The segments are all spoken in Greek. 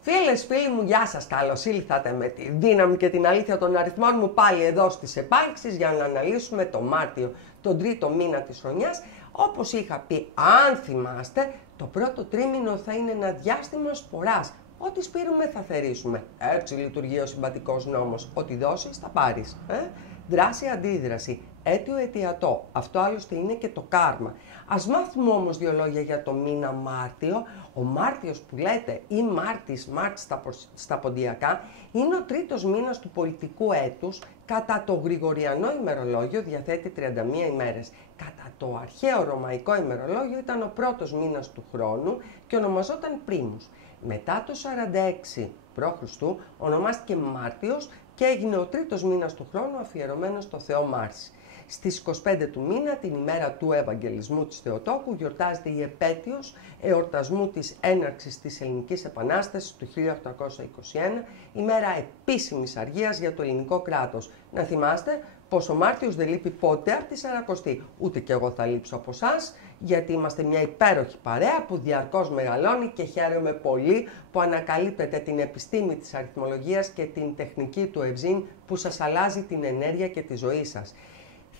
Φίλες, φίλοι μου, γεια σας, καλώς ήλθατε με τη δύναμη και την αλήθεια των αριθμών μου πάλι εδώ στις επάλξεις για να αναλύσουμε το Μάρτιο, τον τρίτο μήνα της χρονιάς. Όπως είχα πει, αν θυμάστε, το πρώτο τρίμηνο θα είναι ένα διάστημα σποράς. Ό,τι σπείρουμε θα θερήσουμε. Έτσι λειτουργεί ο συμβατικός νόμος. Ό,τι δώσεις θα πάρεις. Δράση-αντίδραση. Αίτιο-αιτιατό. Αυτό άλλωστε είναι και το κάρμα. Ας μάθουμε όμως δύο λόγια για το μήνα Μάρτιο. Ο Μάρτιος που λέτε ή Μάρτης στα ποντιακά είναι ο τρίτος μήνας του πολιτικού έτους. Κατά το γρηγοριανό ημερολόγιο διαθέτει 31 ημέρες. Κατά το αρχαίο ρωμαϊκό ημερολόγιο ήταν ο πρώτος μήνας του χρόνου και ονομαζόταν Πρίμους. Μετά το 46 π.Χ. ονομάστηκε Μάρτιος και έγινε ο τρίτος μήνας του χρόνου αφιερωμένος στο Θεό Μάρση. Στις 25 του μήνα, την ημέρα του Ευαγγελισμού της Θεοτόκου, γιορτάζεται η επέτειος εορτασμού της έναρξης της Ελληνικής Επανάστασης του 1821, ημέρα επίσημης αργίας για το ελληνικό κράτος. Να θυμάστε πως ο Μάρτιος δεν λείπει ποτέ από τη Σαρακοστή. Ούτε κι εγώ θα λείψω από εσάς, γιατί είμαστε μια υπέροχη παρέα που διαρκώς μεγαλώνει και χαίρομαι πολύ που ανακαλύπτετε την επιστήμη της αριθμολογίας και την τεχνική του Ευζήν που σας αλλάζει την ενέργεια και τη ζωή σας.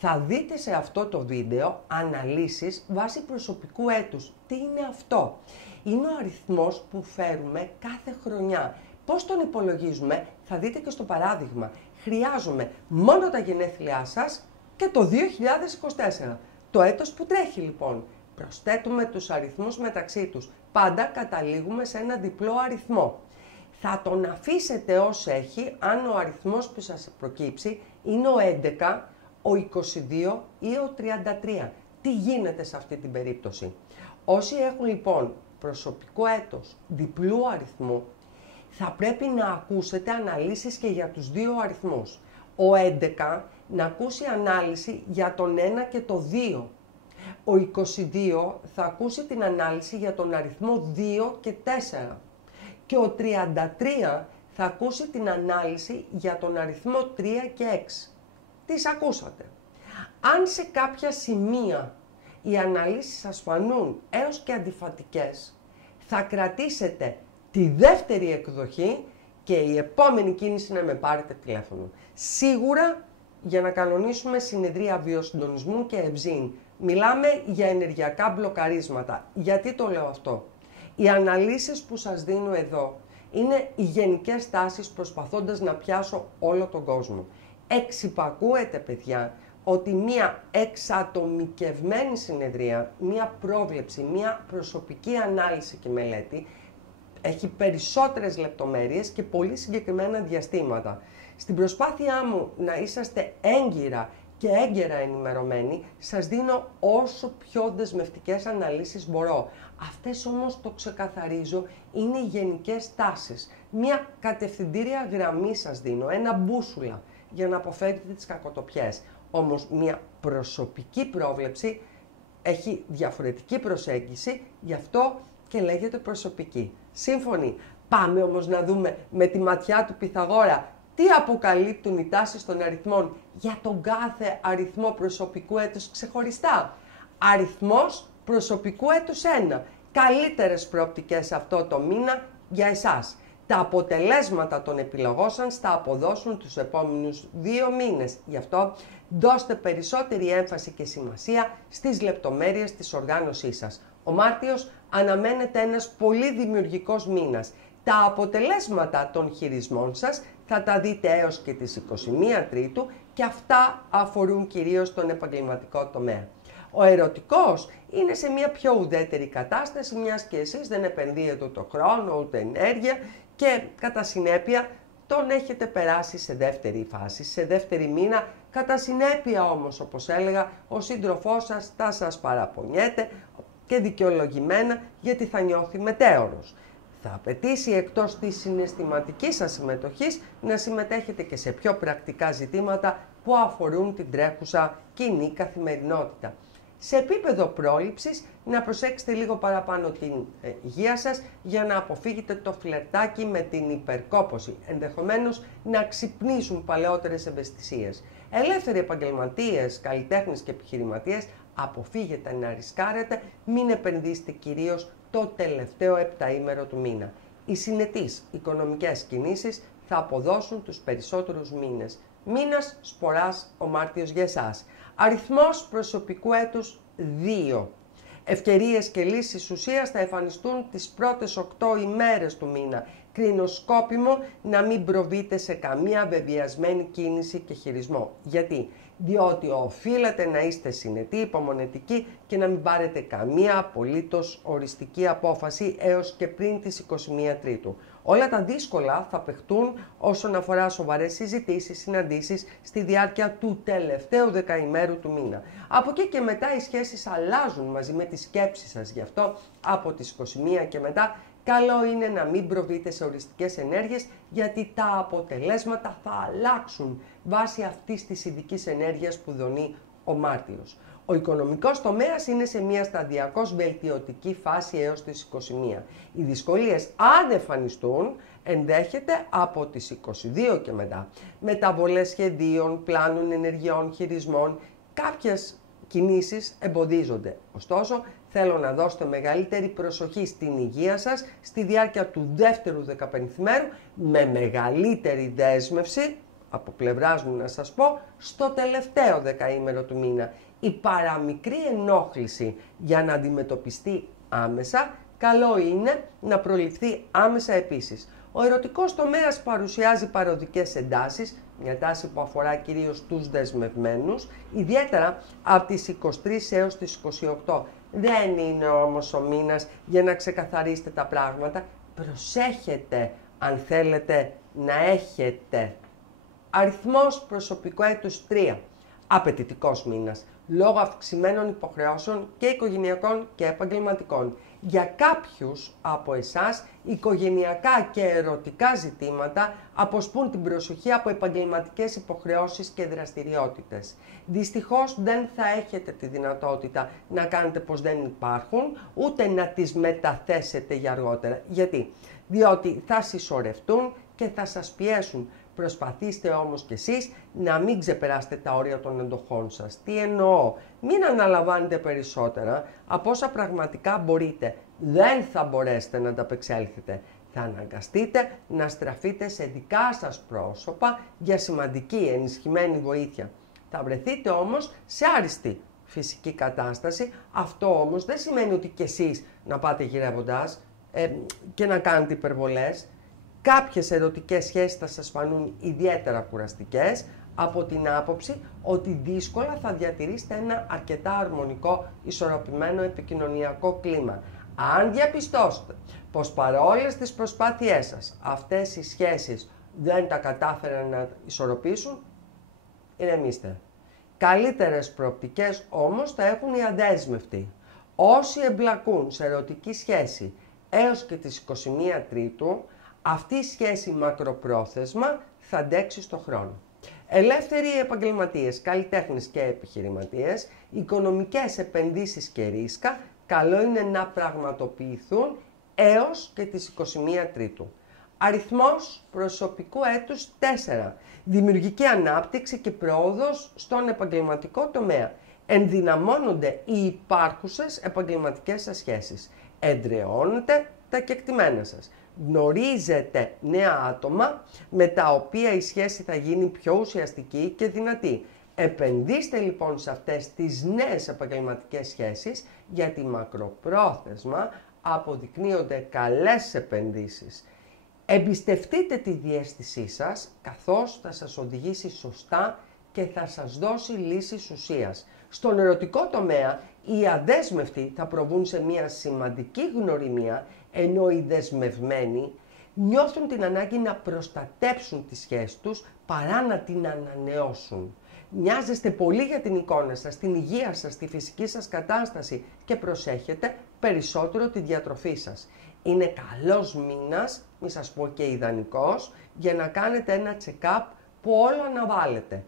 Θα δείτε σε αυτό το βίντεο αναλύσεις βάσει προσωπικού έτους. Τι είναι αυτό? Είναι ο αριθμός που φέρουμε κάθε χρονιά. Πώς τον υπολογίζουμε θα δείτε και στο παράδειγμα. Χρειάζομαι μόνο τα γενέθλιά σας και το 2024. Το έτος που τρέχει λοιπόν. Προσθέτουμε τους αριθμούς μεταξύ τους. Πάντα καταλήγουμε σε ένα διπλό αριθμό. Θα τον αφήσετε ως έχει αν ο αριθμός που σας προκύψει είναι ο 11, ο 22 ή ο 33. Τι γίνεται σε αυτή την περίπτωση? Όσοι έχουν λοιπόν προσωπικό έτος διπλού αριθμού, θα πρέπει να ακούσετε αναλύσεις και για τους δύο αριθμούς. Ο 11 να ακούσει ανάλυση για τον 1 και το 2. Ο 22 θα ακούσει την ανάλυση για τον αριθμό 2 και 4. Και ο 33 θα ακούσει την ανάλυση για τον αριθμό 3 και 6. Τις ακούσατε. Αν σε κάποια σημεία οι αναλύσεις σας φανούν έως και αντιφατικές, θα κρατήσετε τη δεύτερη εκδοχή και η επόμενη κίνηση να με πάρετε τηλέφωνο. Σίγουρα για να κανονίσουμε συνεδρία βιοσυντονισμού και ευζήν. Μιλάμε για ενεργειακά μπλοκαρίσματα. Γιατί το λέω αυτό? Οι αναλύσεις που σας δίνω εδώ είναι οι γενικές τάσεις προσπαθώντας να πιάσω όλο τον κόσμο. Εξυπακούεται, παιδιά, ότι μία εξατομικευμένη συνεδρία, μία πρόβλεψη, μία προσωπική ανάλυση και μελέτη έχει περισσότερες λεπτομέρειες και πολύ συγκεκριμένα διαστήματα. Στην προσπάθειά μου να είσαστε έγκυρα και έγκαιρα ενημερωμένοι, σας δίνω όσο πιο δεσμευτικές αναλύσεις μπορώ. Αυτές όμως, το ξεκαθαρίζω, είναι οι γενικές τάσεις. Μία κατευθυντήρια γραμμή σας δίνω, ένα μπούσουλα, για να αποφεύγετε τις κακοτοπιές. Όμως μια προσωπική πρόβλεψη έχει διαφορετική προσέγγιση, γι' αυτό και λέγεται προσωπική. Σύμφωνοι? Πάμε όμως να δούμε με τη ματιά του Πυθαγόρα τι αποκαλύπτουν οι τάσεις των αριθμών για τον κάθε αριθμό προσωπικού έτους ξεχωριστά. Αριθμός προσωπικού έτους 1. Καλύτερες προοπτικές αυτό το μήνα για εσάς. Τα αποτελέσματα των επιλογών σας θα αποδώσουν τους επόμενους 2 μήνες. Γι' αυτό δώστε περισσότερη έμφαση και σημασία στις λεπτομέρειες της οργάνωσής σας. Ο Μάρτιος αναμένεται ένας πολύ δημιουργικός μήνας. Τα αποτελέσματα των χειρισμών σας θα τα δείτε έως και τις 21 Τρίτου και αυτά αφορούν κυρίως τον επαγγελματικό τομέα. Ο ερωτικός είναι σε μια πιο ουδέτερη κατάσταση, μιας και εσείς δεν επενδύετε ούτε χρόνο ούτε ενέργεια και κατά συνέπεια τον έχετε περάσει σε δεύτερη φάση, σε δεύτερη μήνα. Κατά συνέπεια όμως, όπως έλεγα, ο σύντροφός σας θα σας παραπονιέται και δικαιολογημένα γιατί θα νιώθει μετέωρος. Θα απαιτήσει εκτός της συναισθηματικής σας συμμετοχής να συμμετέχετε και σε πιο πρακτικά ζητήματα που αφορούν την τρέχουσα κοινή καθημερινότητα. Σε επίπεδο πρόληψης, να προσέξετε λίγο παραπάνω την υγεία σας για να αποφύγετε το φλερτάκι με την υπερκόπωση. Ενδεχομένως να ξυπνήσουν παλαιότερες ευαισθησίες. Ελεύθεροι επαγγελματίες, καλλιτέχνες και επιχειρηματίες, αποφύγετε να ρισκάρετε, μην επενδύσετε κυρίως το τελευταίο επταήμερο του μήνα. Οι συνετείς οικονομικές κινήσεις θα αποδώσουν τους περισσότερους μήνες. Μήνας σποράς ο Μάρτιος για εσάς. Αριθμός προσωπικού έτους 2. Ευκαιρίες και λύσεις ουσίας θα εμφανιστούν τις πρώτες 8 ημέρες του μήνα. Κρίνω σκόπιμο να μην προβείτε σε καμία βεβαιασμένη κίνηση και χειρισμό. Γιατί? Διότι οφείλετε να είστε συνετοί, υπομονετικοί και να μην πάρετε καμία απολύτως οριστική απόφαση έως και πριν τις 21 Τρίτου. Όλα τα δύσκολα θα παιχτούν όσον αφορά σοβαρές συζητήσεις, συναντήσεις στη διάρκεια του τελευταίου δεκαημέρου του μήνα. Από εκεί και μετά οι σχέσεις αλλάζουν μαζί με τις σκέψεις σας. Γι' αυτό από τις 21 και μετά καλό είναι να μην προβείτε σε οριστικές ενέργειες, γιατί τα αποτελέσματα θα αλλάξουν βάσει αυτής της ειδικής ενέργειας που δονεί ο Μάρτιος. Ο οικονομικός τομέας είναι σε μια σταδιακώς βελτιωτική φάση έως τις 21. Οι δυσκολίες, αν εμφανιστούν, ενδέχεται από τις 22 και μετά. Μεταβολές σχεδίων, πλάνων, ενεργειών, χειρισμών, κάποιες κινήσεις εμποδίζονται. Ωστόσο, θέλω να δώσετε μεγαλύτερη προσοχή στην υγεία σας στη διάρκεια του δεύτερου 15ημερου, με μεγαλύτερη δέσμευση, από πλευράς μου να σας πω, στο τελευταίο δεκαήμερο του μήνα. Η παραμικρή ενόχληση για να αντιμετωπιστεί άμεσα, καλό είναι να προληφθεί άμεσα επίσης. Ο ερωτικός τομέας παρουσιάζει παροδικές εντάσεις, μια τάση που αφορά κυρίως τους δεσμευμένους, ιδιαίτερα από τις 23 έως τις 28. Δεν είναι όμως ο μήνας για να ξεκαθαρίσετε τα πράγματα. Προσέχετε αν θέλετε να έχετε. Αριθμός προσωπικού έτους 3. Απαιτητικός μήνας, λόγω αυξημένων υποχρεώσεων και οικογενειακών και επαγγελματικών. Για κάποιους από εσάς, οικογενειακά και ερωτικά ζητήματα αποσπούν την προσοχή από επαγγελματικές υποχρεώσεις και δραστηριότητες. Δυστυχώς δεν θα έχετε τη δυνατότητα να κάνετε πως δεν υπάρχουν, ούτε να τις μεταθέσετε για αργότερα. Γιατί? Διότι θα συσσωρευτούν και θα σας πιέσουν. Προσπαθήστε όμως κι εσείς να μην ξεπεράσετε τα όρια των εντοχών σας. Τι εννοώ? Μην αναλαμβάνετε περισσότερα από όσα πραγματικά μπορείτε. Δεν θα μπορέσετε να ανταπεξέλθετε. Θα αναγκαστείτε να στραφείτε σε δικά σας πρόσωπα για σημαντική ενισχυμένη βοήθεια. Θα βρεθείτε όμως σε άριστη φυσική κατάσταση. Αυτό όμως δεν σημαίνει ότι κι εσείς να πάτε γυρεύοντας και να κάνετε υπερβολές. Κάποιες ερωτικές σχέσεις θα σας φανούν ιδιαίτερα κουραστικές, από την άποψη ότι δύσκολα θα διατηρήσετε ένα αρκετά αρμονικό, ισορροπημένο επικοινωνιακό κλίμα. Αν διαπιστώσετε πως παρόλες τις προσπάθειές σας αυτές οι σχέσεις δεν τα κατάφεραν να ισορροπήσουν, ηρεμήστε. Καλύτερες προοπτικές όμως θα έχουν οι αδέσμευτοι. Όσοι εμπλακούν σε ερωτική σχέση έως και τις 21 Τρίτου, αυτή η σχέση μακροπρόθεσμα θα αντέξει στο χρόνο. Ελεύθεροι επαγγελματίες, καλλιτέχνες και επιχειρηματίες, οικονομικές επενδύσεις και ρίσκα, καλό είναι να πραγματοποιηθούν έως και τις 21 Τρίτου. Αριθμός προσωπικού έτους 4. Δημιουργική ανάπτυξη και πρόοδος στον επαγγελματικό τομέα. Ενδυναμώνονται οι υπάρχουσες επαγγελματικές σας σχέσεις. Εδραιώνετε τα κεκτημένα σας. Γνωρίζετε νέα άτομα με τα οποία η σχέση θα γίνει πιο ουσιαστική και δυνατή. Επενδύστε λοιπόν σε αυτές τις νέες επαγγελματικές σχέσεις, γιατί μακροπρόθεσμα αποδεικνύονται καλές επενδύσεις. Εμπιστευτείτε τη διαίσθησή σας, καθώς θα σας οδηγήσει σωστά και θα σας δώσει λύσεις ουσίας. Στον ερωτικό τομέα, οι αδέσμευτοι θα προβούν σε μια σημαντική γνωριμία, ενώ οι δεσμευμένοι νιώθουν την ανάγκη να προστατέψουν τη σχέση τους παρά να την ανανεώσουν. Νοιάζεστε πολύ για την εικόνα σας, την υγεία σας, τη φυσική σας κατάσταση και προσέχετε περισσότερο τη διατροφή σας. Είναι καλός μήνας, μη σας πω και ιδανικός, για να κάνετε ένα check-up που όλο αναβάλλετε.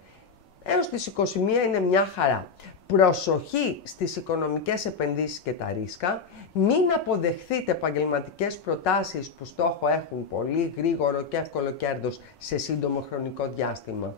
Έως τις 21 είναι μια χαρά. Προσοχή στις οικονομικές επενδύσεις και τα ρίσκα. Μην αποδεχθείτε επαγγελματικές προτάσεις που στόχο έχουν πολύ γρήγορο και εύκολο κέρδος σε σύντομο χρονικό διάστημα.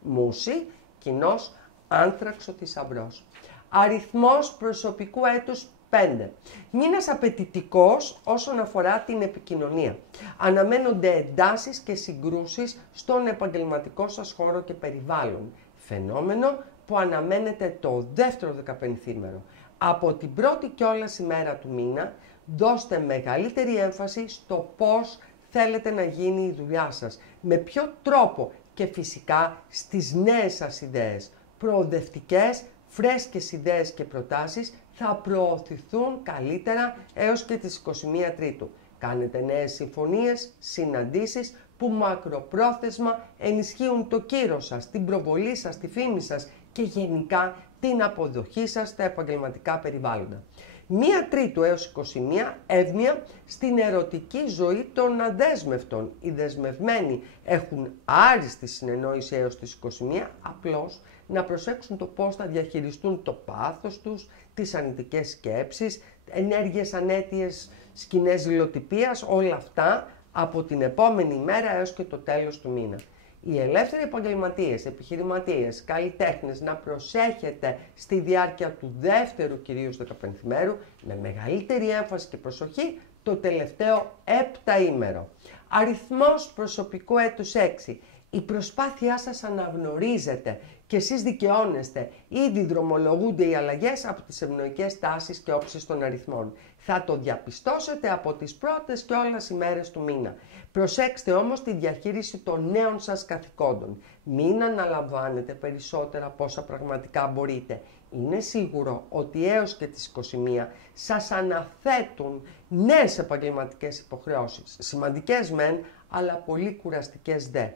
Μούση, κοινός, άνθραξο θησαυρός. Αριθμός προσωπικού έτους 5. Μήνας απαιτητικός όσον αφορά την επικοινωνία. Αναμένονται εντάσεις και συγκρούσεις στον επαγγελματικό σας χώρο και περιβάλλον. Φαινόμενο που αναμένεται το δεύτερο δεκαπενθήμερο. Από την πρώτη κιόλας ημέρα του μήνα, δώστε μεγαλύτερη έμφαση στο πώς θέλετε να γίνει η δουλειά σας. Με ποιο τρόπο και φυσικά στις νέες σας ιδέες. Προοδευτικές, φρέσκες ιδέες και προτάσεις θα προωθηθούν καλύτερα έως και τις 21 Τρίτου. Κάνετε νέες συμφωνίες, συναντήσεις που μακροπρόθεσμα ενισχύουν το κύρος σας, την προβολή σας, τη φήμη σας και γενικά την αποδοχή σας στα επαγγελματικά περιβάλλοντα. 1 Τρίτου έως 21 εύνοια στην ερωτική ζωή των αδέσμευτων. Οι δεσμευμένοι έχουν άριστη συνεννόηση έως τις 21, απλώς να προσέξουν το πώς θα διαχειριστούν το πάθος τους, τις αρνητικές σκέψεις, ενέργειες ανέτειες, σκηνές ζηλοτυπίας, όλα αυτά από την επόμενη μέρα έως και το τέλος του μήνα. Οι ελεύθεροι επαγγελματίες, επιχειρηματίες, καλλιτέχνες να προσέχετε στη διάρκεια του δεύτερου κυρίως δεκαπενθημέρου με μεγαλύτερη έμφαση και προσοχή το τελευταίο επταήμερο. Αριθμός προσωπικού έτους 6. Η προσπάθειά σας αναγνωρίζεται και εσείς δικαιώνεστε. Ήδη δρομολογούνται οι αλλαγές από τις ευνοϊκές τάσεις και όψεις των αριθμών. Θα το διαπιστώσετε από τις πρώτες κιόλας ημέρες του μήνα. Προσέξτε όμως τη διαχείριση των νέων σας καθηκόντων. Μην αναλαμβάνετε περισσότερα από όσα πραγματικά μπορείτε. Είναι σίγουρο ότι έως και τις 21 σας αναθέτουν νέες επαγγελματικές υποχρεώσεις. Σημαντικές μεν, αλλά πολύ κουραστικές δε.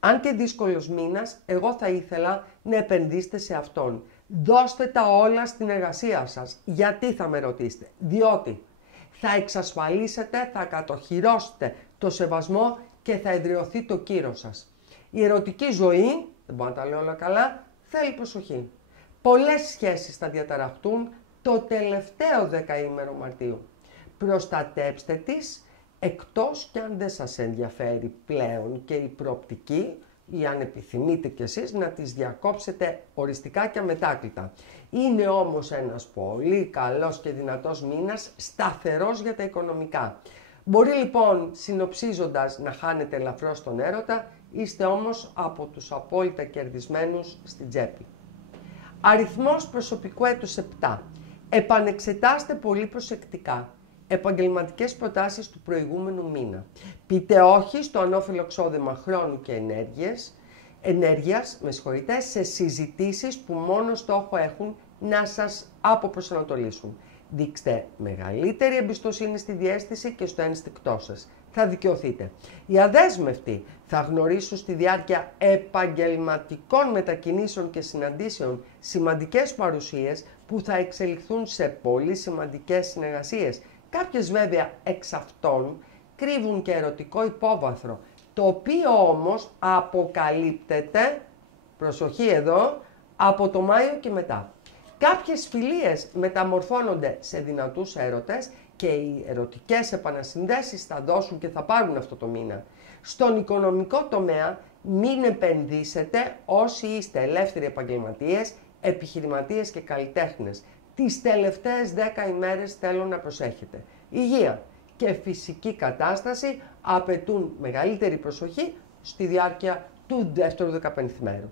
Αν και δύσκολος μήνας, εγώ θα ήθελα να επενδύσετε σε αυτόν. Δώστε τα όλα στην εργασία σας. Γιατί θα με ρωτήσετε? Διότι θα εξασφαλίσετε, θα κατοχυρώσετε το σεβασμό και θα εδραιωθεί το κύρος σας. Η ερωτική ζωή, δεν μπορώ να τα λέω όλα καλά, θέλει προσοχή. Πολλές σχέσεις θα διαταραχτούν το τελευταίο δεκαήμερο Μαρτίου. Προστατέψτε τις, εκτός κι αν δεν σας ενδιαφέρει πλέον και η προοπτική, ή αν επιθυμείτε κι εσείς να τις διακόψετε οριστικά και αμετάκλητα. Είναι όμως ένας πολύ καλός και δυνατός μήνας, σταθερός για τα οικονομικά. Μπορεί λοιπόν, συνοψίζοντας, να χάνετε ελαφρώς τον έρωτα, είστε όμως από τους απόλυτα κερδισμένους στην τσέπη. Αριθμός προσωπικού έτους 7. Επανεξετάστε πολύ προσεκτικά επαγγελματικές προτάσεις του προηγούμενου μήνα. Πείτε όχι στο ανώφελο ξόδεμα χρόνου και ενέργειας, σε συζητήσεις που μόνο στόχο έχουν να σας αποπροσανατολίσουν. Δείξτε μεγαλύτερη εμπιστοσύνη στη διαίσθηση και στο ένστικτό σας. Θα δικαιωθείτε. Οι αδέσμευτοι θα γνωρίσουν στη διάρκεια επαγγελματικών μετακινήσεων και συναντήσεων σημαντικές παρουσίες που θα εξελιχθούν σε πολύ σημαντικές συνεργασίες. Κάποιες βέβαια εξ αυτών κρύβουν και ερωτικό υπόβαθρο, το οποίο όμως αποκαλύπτεται, προσοχή εδώ, από το Μάιο και μετά. Κάποιες φιλίες μεταμορφώνονται σε δυνατούς έρωτες και οι ερωτικές επανασυνδέσεις θα δώσουν και θα πάρουν αυτό το μήνα. Στον οικονομικό τομέα μην επενδύσετε όσοι είστε ελεύθεροι επαγγελματίες, επιχειρηματίες και καλλιτέχνες. Τις τελευταίες 10 ημέρες θέλω να προσέχετε. Υγεία και φυσική κατάσταση απαιτούν μεγαλύτερη προσοχή στη διάρκεια του δεύτερου δεκαπενθημέρου.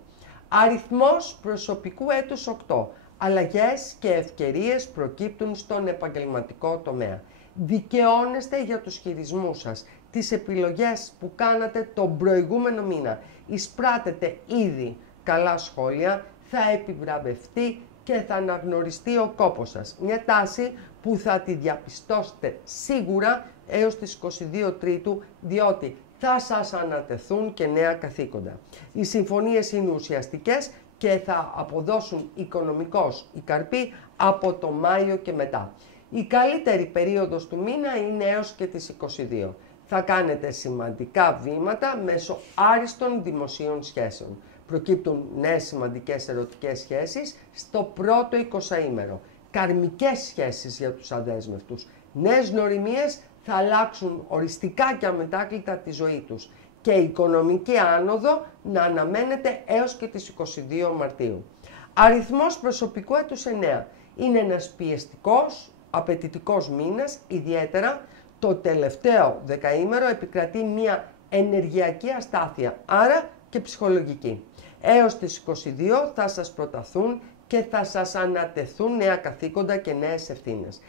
Αριθμός προσωπικού έτους 8. Αλλαγές και ευκαιρίες προκύπτουν στον επαγγελματικό τομέα. Δικαιώνεστε για τους χειρισμούς σας, τις επιλογές που κάνατε τον προηγούμενο μήνα. Εισπράτετε ήδη καλά σχόλια, θα επιβραβευτεί και θα αναγνωριστεί ο κόπος σας. Μια τάση που θα τη διαπιστώσετε σίγουρα έως τις 22 Τρίτου, διότι θα σας ανατεθούν και νέα καθήκοντα. Οι συμφωνίες είναι ουσιαστικές και θα αποδώσουν οικονομικώς οι καρποί από το Μάιο και μετά. Η καλύτερη περίοδος του μήνα είναι έως και τις 22. Θα κάνετε σημαντικά βήματα μέσω άριστων δημοσίων σχέσεων. Προκύπτουν νέες σημαντικές ερωτικές σχέσεις στο πρώτο 20ήμερο. Καρμικές σχέσεις για τους αδέσμευτους. Νέες γνωριμίες θα αλλάξουν οριστικά και αμετάκλητα τη ζωή τους. Και η οικονομική άνοδο να αναμένεται έως και τις 22 Μαρτίου. Αριθμός προσωπικού έτους 9. Είναι ένας πιεστικός, απαιτητικός μήνας, ιδιαίτερα το τελευταίο δεκαήμερο επικρατεί μια ενεργειακή αστάθεια, άρα και ψυχολογική. Έως τις 22 θα σας προταθούν και θα σας ανατεθούν νέα καθήκοντα και νέες ευθύνες.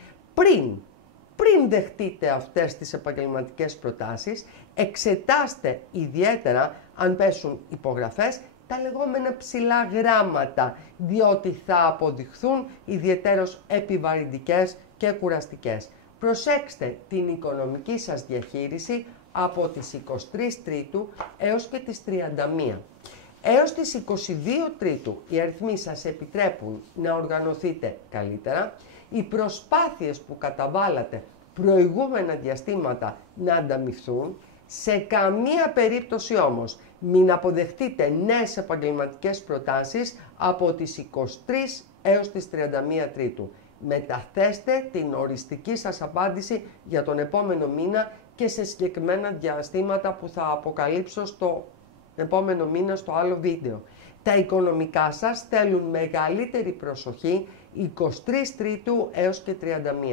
Πριν δεχτείτε αυτές τις επαγγελματικές προτάσεις, εξετάστε ιδιαίτερα αν πέσουν υπογραφές τα λεγόμενα ψηλά γράμματα, διότι θα αποδειχθούν ιδιαιτέρως επιβαρυντικές και κουραστικές. Προσέξτε την οικονομική σας διαχείριση από τις 23 Τρίτου έως και τις 31. Έως τις 22 Τρίτου οι αριθμοί σας επιτρέπουν να οργανωθείτε καλύτερα, οι προσπάθειες που καταβάλατε προηγούμενα διαστήματα να ανταμυφθούν, σε καμία περίπτωση όμως μην αποδεχτείτε νέες επαγγελματικές προτάσεις από τις 23 έως τις 31 Τρίτου. Μεταθέστε την οριστική σας απάντηση για τον επόμενο μήνα και σε συγκεκριμένα διαστήματα που θα αποκαλύψω στο επόμενο μήνα στο άλλο βίντεο. Τα οικονομικά σας θέλουν μεγαλύτερη προσοχή 23 Τρίτου έως και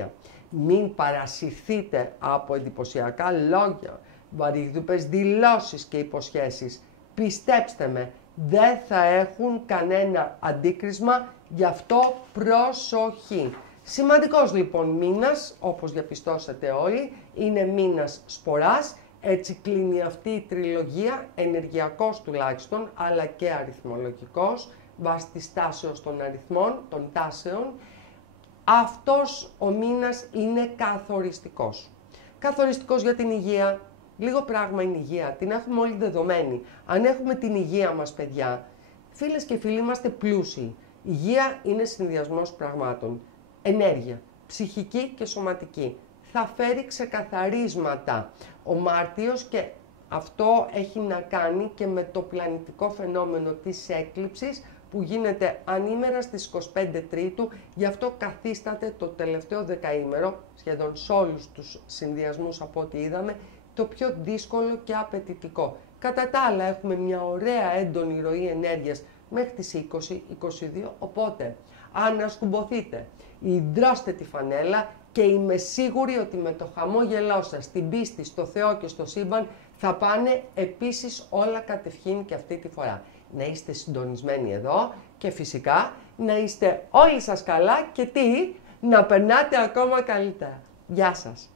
31. Μην παρασυρθείτε από εντυπωσιακά λόγια, βαρύγδουπες δηλώσεις και υποσχέσεις. Πιστέψτε με, δεν θα έχουν κανένα αντίκρισμα, γι' αυτό προσοχή. Σημαντικός λοιπόν μήνας, όπως διαπιστώσατε όλοι, είναι μήνας Σποράς. Έτσι κλείνει αυτή η τριλογία, ενεργειακός τουλάχιστον, αλλά και αριθμολογικός, βάσει της τάσεως των αριθμών, των τάσεων. Αυτός ο μήνας είναι καθοριστικός. Καθοριστικός για την υγεία. Λίγο πράγμα είναι η υγεία, την έχουμε όλοι δεδομένη. Αν έχουμε την υγεία μας, παιδιά, φίλες και φίλοι, είμαστε πλούσιοι. Υγεία είναι συνδυασμός πραγμάτων. Ενέργεια, ψυχική και σωματική. Θα φέρει ξεκαθαρίσματα ο Μάρτιος και αυτό έχει να κάνει και με το πλανητικό φαινόμενο της έκλειψης που γίνεται ανήμερα στις 25 Τρίτου, γι' αυτό καθίσταται το τελευταίο δεκαήμερο, σχεδόν σε όλους τους συνδυασμούς από ό,τι είδαμε, το πιο δύσκολο και απαιτητικό. Κατά τα άλλα έχουμε μια ωραία έντονη ροή ενέργειας μέχρι τις 20-22, οπότε ανασκουμποθείτε, ιδρώστε τη φανέλα και είμαι σίγουρη ότι με το χαμόγελό σας, την πίστη στο Θεό και στο σύμπαν θα πάνε επίσης όλα κατευχήν και αυτή τη φορά. Να είστε συντονισμένοι εδώ και φυσικά να είστε όλοι σας καλά και να περνάτε ακόμα καλύτερα. Γεια σας!